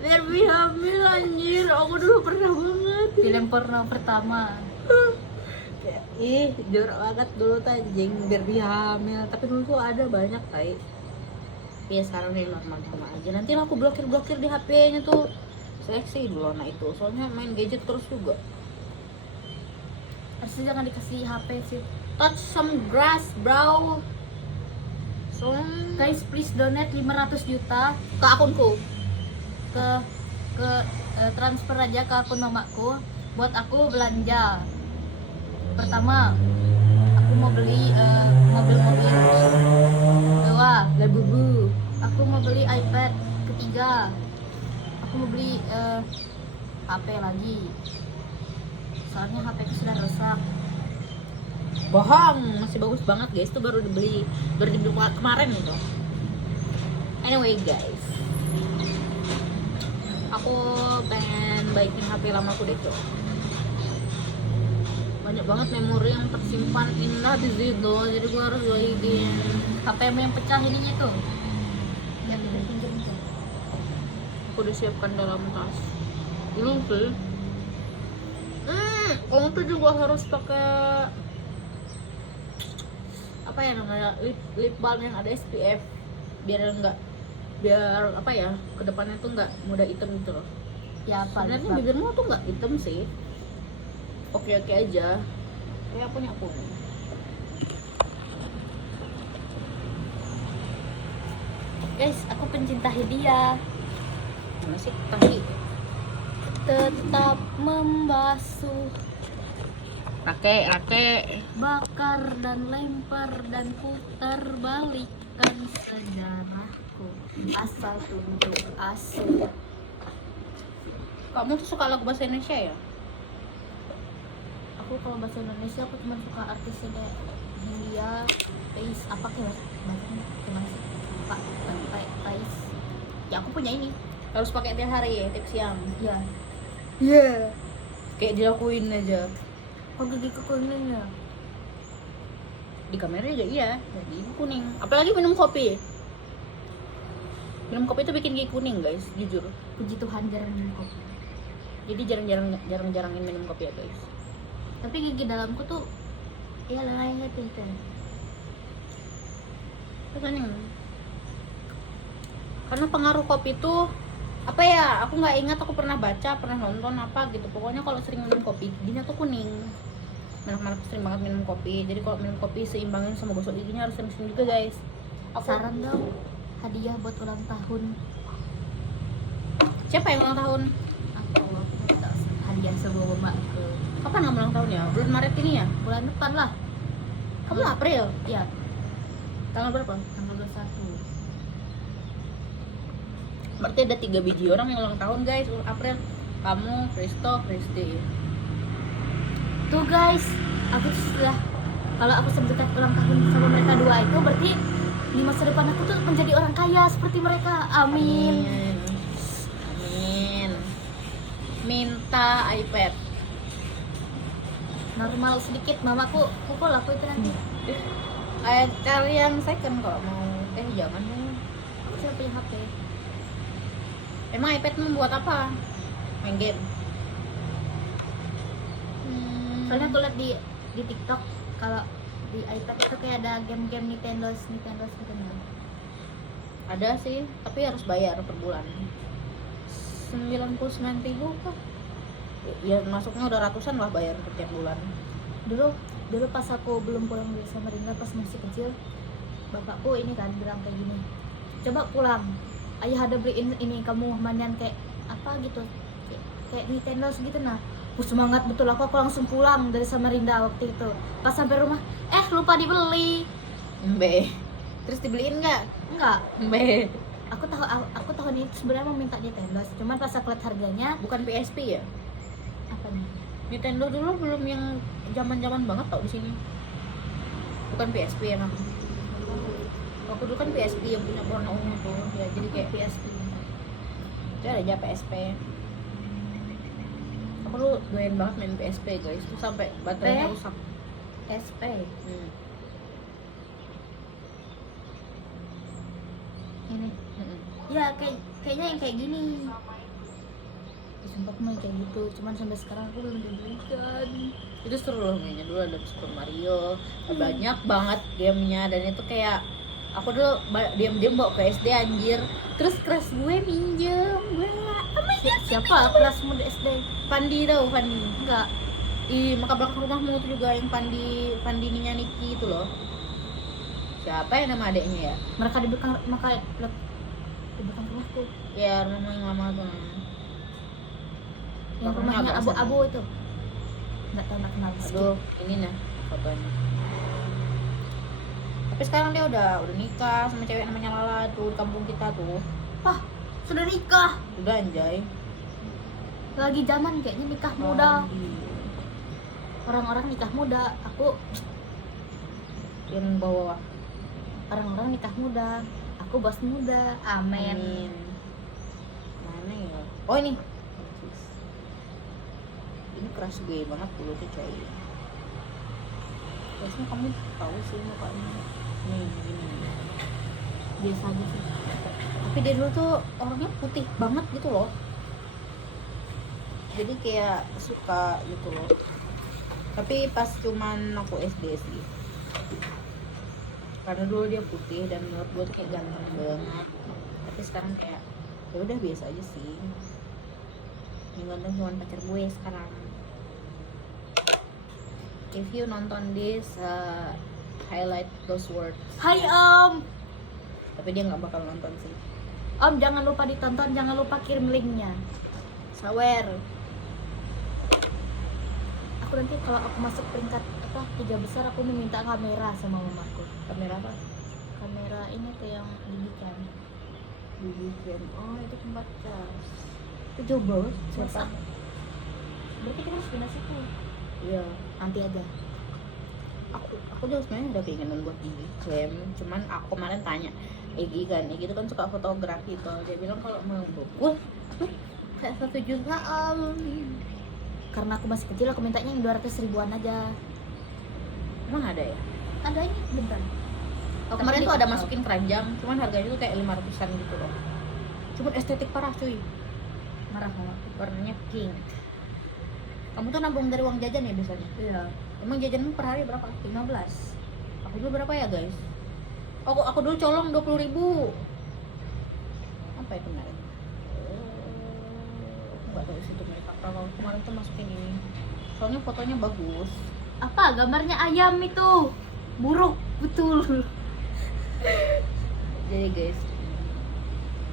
Barbie hamil anjir, aku dulu pernah banget. Film porno pertama. Kayak, jorok banget dulu tuh anjing Barbie hamil. Tapi dulu tuh ada banyak kayak. Ya sekarang nih normal aja. Nanti aku blokir di HP-nya tuh. Seksi dulu anak itu, soalnya main gadget terus juga. Harusnya jangan dikasih HP sih. Touch some grass, bro. Guys, please donate 500 juta Ke akunku. ke transfer aja ke akun mamaku buat aku belanja. Pertama, aku mau beli mobil-mobil. Kedua, Labubu. aku mau beli iPad. Ketiga, aku mau beli HP lagi. Soalnya HP ku sudah rusak. Bohong, masih bagus banget guys. Itu baru dibeli kemarin itu. Anyway guys, aku pengen baikin HP lamaku deh tuh. Banyak banget memori yang tersimpan indah di situ, jadi gue harus baikin. HP yang pecah ininya tuh, yang di pinggir itu. Aku udah siapkan dalam tas. Belum sih. Kamu tuh juga harus pakai apa ya namanya, lip balm yang ada SPF biar apa ya, kedepannya tuh nggak mudah hitam gitu loh. Ya apa? Sebenarnya bibirmu tuh nggak hitam sih, oke aja. Kayak punya aku nih. Guys, aku pencinta hadiah. Mana sih tahi? Tetap membasuh, Rake. bakar dan lempar dan putar balikkan sejarahku. Asal tunjuk asuh. Kamu tuh suka lagu bahasa Indonesia ya? Aku kalau bahasa Indonesia aku cuma suka artisnya kayak Hindia, Tais, apa kayak bahasanya gimana sih? Pak, Tais. Ya aku punya ini. Harus pakai tiap hari ya, tiap siang. Ya. Kayak dilakuin aja. Kok gigi kekuningnya? Di kamera juga iya, jadi kuning. Apalagi minum kopi. Minum kopi itu bikin gigi kuning guys, jujur. Puji Tuhan jarang minum kopi. Jadi jarang-jarangin minum kopi ya guys. Tapi gigi dalamku tuh ya lainnya pinter. Rasanya karena pengaruh kopi tuh apa ya, aku nggak ingat, aku pernah baca, pernah nonton apa gitu, pokoknya kalau sering minum kopi giginya tuh kuning. Anak-anak sering banget minum kopi, jadi kalau minum kopi seimbangin sama gosok giginya harus sering-sering juga guys. Saran dong, hadiah buat ulang tahun. Siapa yang ulang tahun? Aku hadiah sebuah mamaku. Kapan kamu ulang tahun ya? Bulan Maret ini ya? Bulan depan lah. Kamu April? Ya, Tanggal berapa? tanggal 21. Berarti ada 3 biji orang yang ulang tahun guys, April. Kamu, Kristo, Kristi. Tuh guys, aku tuh sudah, kalau aku sedekat ulang tahun sama mereka dua itu berarti di masa depan aku tuh menjadi orang kaya seperti mereka. Amin. Amin. Minta iPad. Normal sedikit, mamaku pukul aku itu nanti. Kayak cari yang second kalau mau. Jangan dong. Aku sudah punya HP. Emang iPad mau buat apa? Main game. Soalnya aku lihat di TikTok kalau di iPad itu kayak ada game-game Nintendo gitu. Ada sih, tapi harus bayar per bulan. 99.000 kah? Ya masuknya udah ratusan lah bayar setiap bulan. Dulu pas aku belum pulang dari Samarinda pas masih kecil, bapakku ini kan bilang kayak gini, coba pulang, ayah ada beliin ini kamu mainan kayak apa gitu, kayak Nintendo segitu. Nah, aku semangat betul, aku langsung pulang dari Samarinda waktu itu. Pas sampai rumah, lupa dibeli. Mbe. Terus dibeliin nggak? Enggak, Mbe. aku tahun ini sebenarnya mau minta Nintendo, cuman pas aku lihat harganya, Bukan PSP ya? apa nih? Nintendo dulu belum yang zaman-zaman banget tau di sini. Bukan PSP emang. Aku dulu kan PSP yang punya warna ungu tuh. Ya jadi kayak PSP. itu ada aja PSP. Aku dulu doyan banget main PSP guys. Tuh sampai baterainya rusak. SP. Ini. Ya kayaknya yang kayak gini. Sumpah aku main kayak gitu, cuman sampai sekarang aku belum dibelikan. Itu seru loh mainnya. Dulu ada Super Mario, banyak banget gamenya, dan itu kayak aku dulu diam-diam bawa ke SD anjir. Terus kelas gue minjem. Siapa kelasmu di SD? Pandi tau, Pandi. Enggak. Di maka belakang rumahmu itu juga yang Pandininya Niki itu loh. Siapa ya nama adeknya ya? Mereka di belakang rumahku. Ya rumah yang lama tuh. Yang Rumahnya rumahnya agak abu-abu itu. Enggak tahu, enggak kenal. Aduh, ini nah fotonya. Tapi sekarang dia udah nikah sama cewek namanya Lala tuh di kampung kita tuh. Wah, sudah nikah. Udah anjay. Lagi zaman kayaknya nikah muda. Orang-orang nikah muda. Aku Yang bawa orang-orang nikah muda. Aku bos muda. Amin. Mana ya? Oh ini keras gue banget dulu tuh coy. Biasanya kamu tahu sih mukanya. Nih gini. Biasa aja sih. Tapi dia dulu tuh orangnya putih banget gitu loh. Jadi kayak suka gitu loh. Tapi pas cuman aku SD sih. Karena dulu dia putih dan menurut gue tuh kayak ganteng banget. Tapi sekarang kayak ya udah biasa aja sih. Yang ganteng cuma pacar gue sekarang. If you nonton this, highlight those words. Hai Om. Tapi dia nggak bakal nonton sih. Om jangan lupa ditonton, jangan lupa kirim linknya. Sawer. Aku nanti kalau aku masuk peringkat 3 besar, aku meminta kamera sama mamaku. Kamera apa? Kamera ini tuh yang dibikin. Bibikan. Oh itu tempat cas. Itu jauh banget. Siapa? Berarti kita harus pindah situ. Iya. Nanti aja. Aku juga sebenarnya udah keinginan buat diklaim. Cuman aku kemarin tanya Egi kan, Egi itu kan suka fotografi tuh. Dia bilang kalau mau buku kayak 1 juta Karena aku masih kecil, aku mintanya yang 200 ribuan aja. Emang ada ya? Ada ini bentar. Oh, kemarin tuh ada masukin keranjang, cuman harganya tuh kayak 500-an gitu loh. Cuman estetik parah cuy. Marah banget. Warnanya pink. Kamu tuh nabung dari uang jajan ya biasanya? Iya. Emang jajanmu per hari berapa? 15. Aku dulu berapa ya guys? Aku dulu colong 20.000. Apa itu kemarin? Nggak tahu situ mereka. Kalau kemarin tuh masukin ini. Soalnya fotonya bagus. Apa gambarnya ayam itu? Buruk betul. Jadi guys,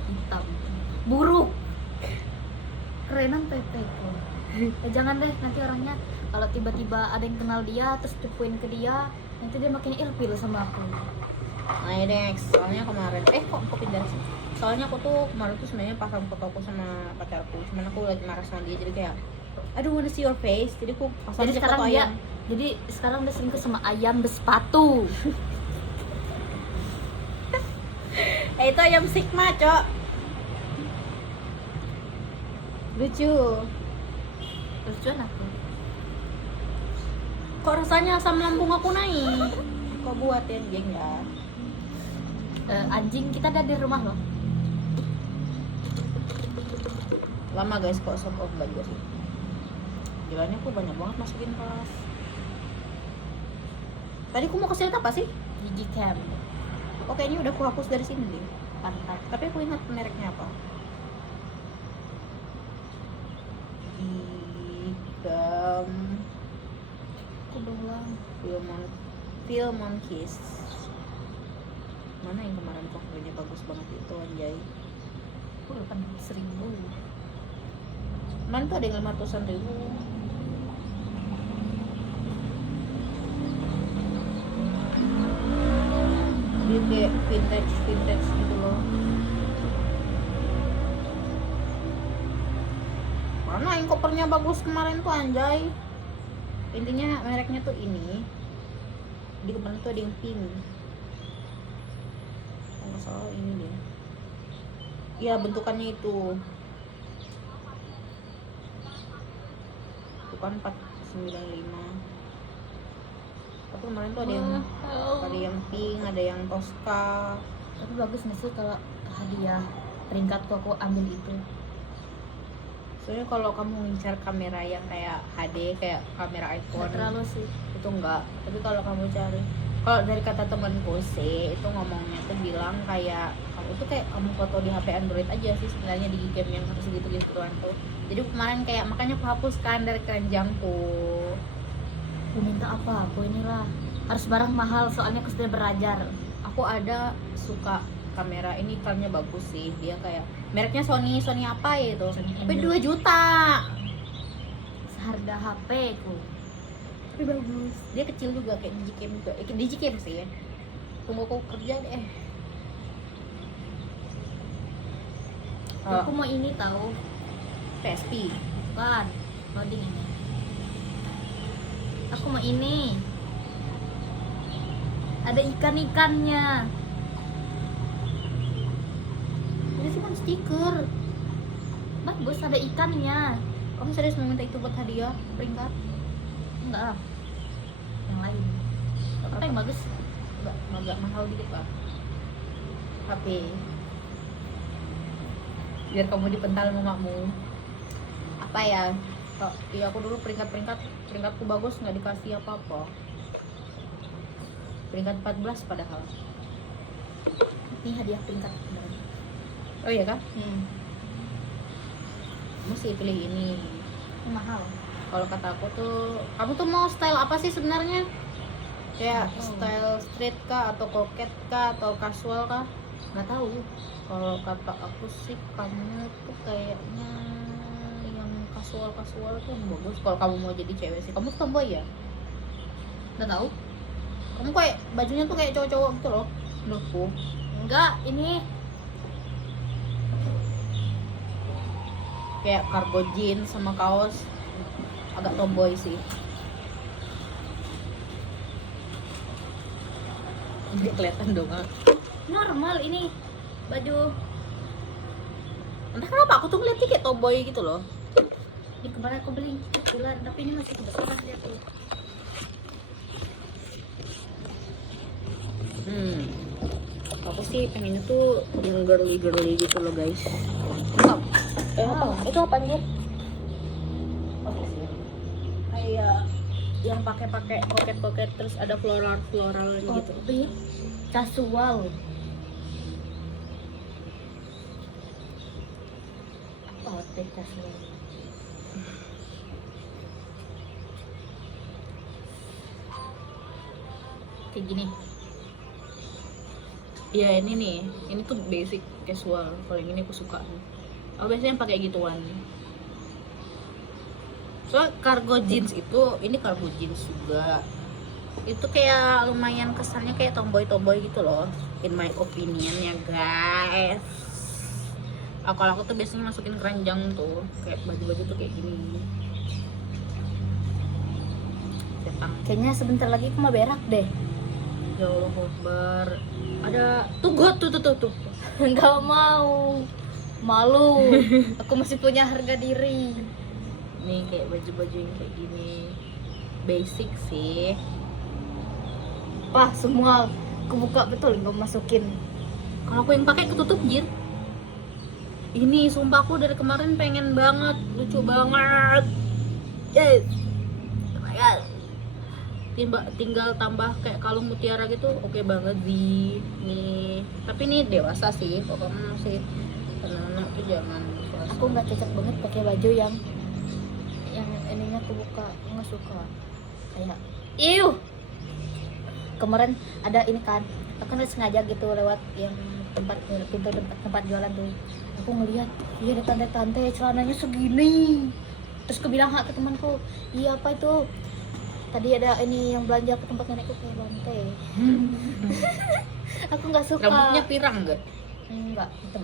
Hitam. Buruk. Kerenan Pepe kok. Jangan deh, nanti orangnya kalau tiba-tiba ada yang kenal dia terus tipuin ke dia, nanti dia makin ilfil sama aku. nah ya next. Soalnya kemarin, kok aku pindah sih? Soalnya aku tuh kemarin tuh sebenarnya pasang foto aku sama pacarku, cuman aku lagi marah sama dia, jadi kayak I don't wanna see your face, jadi aku pasang Jadi aja sekarang foto dia, ayam. jadi sekarang dia selingkuh sama ayam bersepatu. Itu ayam Sigma, Cok. Lucu. Lucuan aku. Kok rasanya asam lambung aku naik? Kok buatin geng ya? Anjing kita ada di rumah loh. Lama guys kok sop of belajar sih. Jalannya aku banyak banget masukin kelas. Tadi aku mau kasih lihat apa sih? Gigi cam. Oh kayaknya udah aku hapus dari sini deh. Pantat. Tapi aku ingat mereknya apa. Gigam Aku doang. Filmon Kiss. Mana yang kemarin covernya bagus banget itu anjay. Aku udah 1.000. Kemarin tuh ada yang 500-an ribu. Dia kayak vintage gitu loh. Mana yang kopernya bagus kemarin tuh anjay. Intinya mereknya tuh ini. Di kemarin tuh ada yang pink. Kalau nggak salah ini deh. Iya bentukannya itu. Bukan 495. Tapi kemarin tuh ada yang pink, ada yang Tosca. Tapi bagus nggak sih kalau hadiah peringkatku aku ambil itu? Soalnya kalau kamu ngincar kamera yang kayak HD, kayak kamera iPhone, Nggak terlalu sih. itu enggak. Tapi kalau kamu cari, kalau dari kata temanku sih, itu ngomongnya tuh bilang kayak kamu tuh kayak kamu foto di HP Android aja sih sebenarnya di game yang harus gitu-gituan tuh. Jadi kemarin kayak makanya aku hapuskan dari keranjangku. Aku minta apa? Aku inilah harus barang mahal soalnya aku sudah belajar. Aku ada suka kamera ini, iklannya bagus sih. Dia kayak mereknya Sony apa ya itu? Sony Tapi Angel. 2 juta. Seharga HP ku. Tapi bagus. Dia kecil juga kayak Digicam juga. Digicam sih ya. Tunggu aku kerja deh. Aku mau ini tahu. PSP. Bukan. Loading ini. Aku mau ini. Ada ikan-ikannya. Ini cuma stiker. Bagus, ada ikannya. Kamu serius mau minta itu buat hadiah peringkat? Enggak lah. Yang lain. Apa yang bagus? Agak mahal dikit lah. HP. Biar kamu dipental mamamu. Apa ya? Iya aku dulu peringkatku bagus nggak dikasih apa-apa. Peringkat 14 padahal. Ini hadiah peringkat kemarin. Oh iya kah? Mesti pilih ini. Ini mahal. Kalau kata aku tuh, kamu tuh mau style apa sih sebenarnya? Kayak style street kah, atau koket kah, atau casual kah? Nggak tahu. Kalau kata aku sih kamu tuh kayaknya yang casual tuh bagus. Kalau kamu mau jadi cewek sih, kamu tomboy ya? Nggak tahu. Kamu kayak bajunya tuh kayak cowok-cowok gitu loh, menurutku. Enggak, ini Kayak cargo jeans sama kaos, agak tomboy sih. Nggak kelihatan dong. normal ini baju. Entah kenapa aku tuh ngeliatnya kayak tomboy gitu loh. Ini kemarin aku beli kecilan, tapi ini masih kebesaran dia tuh. Aku sih pengennya tuh yang girly gitu loh guys. Itu apa anjir? Kayak yang pakai koket terus ada floral gitu. Kopi casual. Outfit casual. Kayak gini. Ya ini nih, ini tuh basic casual. Kalau yang ini aku suka. Aku biasanya pakai gituan. So cargo jeans itu, ini cargo jeans juga. Itu kayak lumayan kesannya kayak tomboy gitu loh, in my opinion ya guys. Kalau aku tuh biasanya masukin keranjang tuh, kayak baju-baju tuh kayak gini. Setang. Kayaknya sebentar lagi aku mau berak deh. Ya Allah Akbar. Ada tuh got tuh. Nggak mau, malu. Aku masih punya harga diri. Nih kayak baju-baju yang kayak gini, basic sih. Wah, semua kebuka betul nggak masukin. Kalau aku yang pakai ketutup jir. Ini sumpah aku dari kemarin pengen banget, lucu banget. Yes. Oh my god. Tinggal tambah kayak kalung mutiara gitu, oke banget sih. Nih, tapi ini dewasa sih, pokoknya masih anak-anak tuh jangan dewasa. Aku nggak cocok banget pakai baju yang ininya kebuka, nggak suka. Kayak, iu. Kemarin ada ini kan, aku kan sengaja gitu lewat yang pintu tempat jualan tuh. Aku ngeliat, iya ada tante-tante celananya segini. Terus aku bilang ke temanku, iya apa itu? Tadi ada ini yang belanja ke tempat nenekku kayak bante. Aku nggak suka. Rambutnya pirang nggak? Enggak, hitam.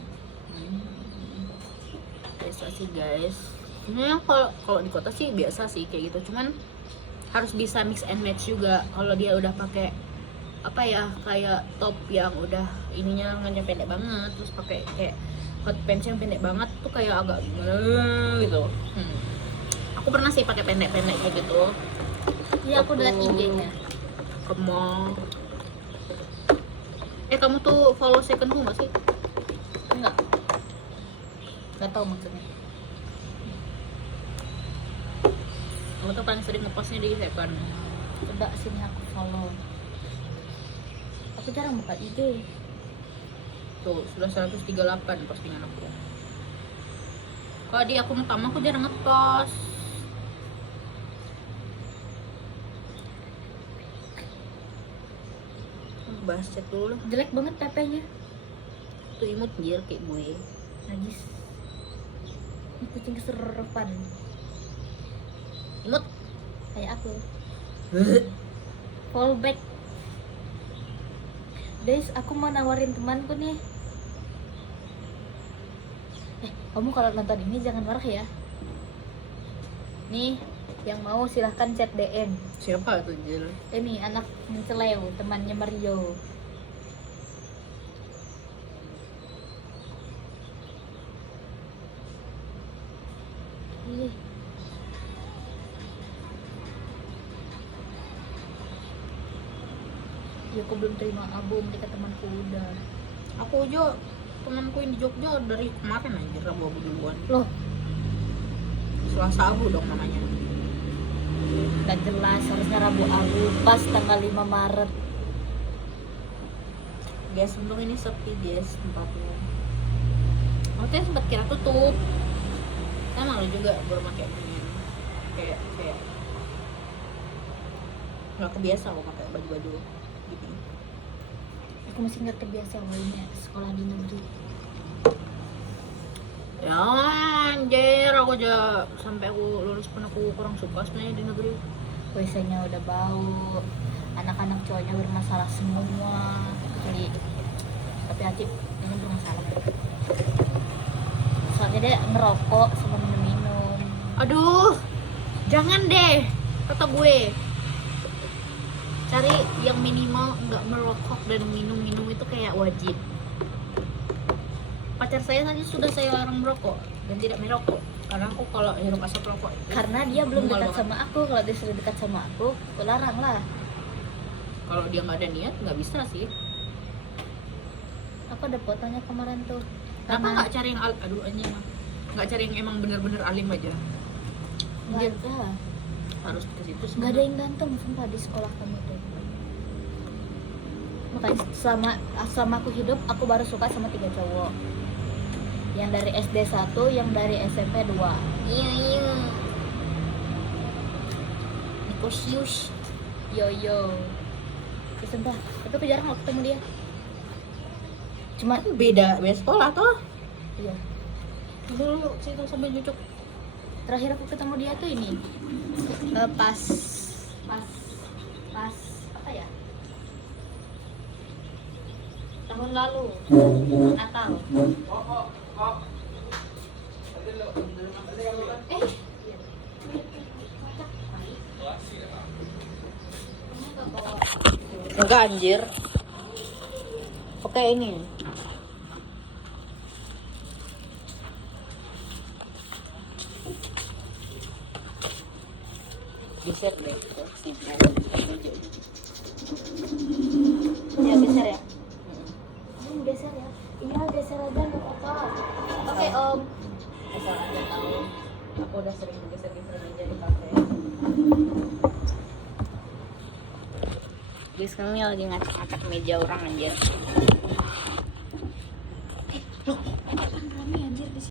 Biasa sih guys. Sebenarnya kalau di kota sih biasa sih kayak gitu. Cuman harus bisa mix and match juga. Kalau dia udah pakai apa ya, kayak top yang udah ininya lengannya pendek banget, terus pakai kayak hot pants yang pendek banget tuh kayak agak gitu. Aku pernah sih pakai pendek-pendek kayak gitu. Iya, aku lihat IG-nya. Ke mall. Kamu tuh follow Second Who nggak sih? Enggak. Enggak tahu maksudnya. Aku tuh paling sering ngepostnya di Second. Coba sini aku follow. Aku jarang buka IG. Tuh, sudah 138 postingan aku. Kalau di akun utama aku jarang ngepost. Bahas chat dulu lah. Jelek banget PP-nya. Tuh imut jir kayak gue. Najis. Ini kucing keserepan. Imut. Kayak aku. Fallback. Guys, aku mau nawarin temanku nih. Kamu kalau nonton ini jangan marah ya. Nih, yang mau silahkan chat DM. Siapa tuh jir? Ini anak Menceleu, temannya Mario. Ih. Ya aku belum terima album, mereka temanku udah. Aku aja temanku yang di Jogja dari kemarin anjir Rabu duluan. Loh, Selasa Abu dong namanya. gak jelas, harusnya Rabu Abu pas tanggal 5 Maret. Guys, untung ini sepi guys tempatnya. Maksudnya sempat kira tutup. Saya malu juga baru pakai ini. Kayak nggak kebiasa aku pakai baju-baju gitu. Aku masih nggak terbiasa awalnya sekolah di negeri. Ya anjir, aku aja sampai aku lulus pun aku kurang suka sebenarnya di negeri. WC-nya udah bau, anak-anak cowoknya bermasalah semua, kecuali tapi Acip ini bermasalah. Soalnya dia ngerokok sama minum-minum. Aduh, jangan deh, kata gue. Cari yang minimal nggak merokok dan minum-minum itu kayak wajib. Pacar saya saja sudah saya larang merokok dan tidak merokok karena aku kalau hirup asap rokok Karena dia belum mual dekat banget. sama aku, kalau dia sudah dekat sama aku larang lah. Kalau dia nggak ada niat nggak bisa sih. Aku ada fotonya kemarin tuh. Kenapa Karena nggak cari yang aduh anjing mah. Nggak cari yang emang bener-bener alim aja. nggak ada, Harus ke situ nggak semua. ada yang ganteng sumpah di sekolah kamu tuh. Makanya selama aku hidup aku baru suka sama 3 cowok. Yang dari SD 1, yang dari SMP 2. Iya. Nikosius. Yo. Ya, sumpah, tapi aku jarang loh ketemu dia. Cuma Beda sekolah toh. iya. Dulu situ sampai cucuk. Terakhir aku ketemu dia tuh ini pas apa ya, tahun lalu Natal. Enggak anjir. Oke ini. Geser deh. Ya geser ya. Geser ya. Iya geser aja nggak apa-apa. Oke om. Asal aja tahu. Aku udah sering geser-geser meja di kafe. Guys, kami lagi ngacak-ngacak meja orang anjir.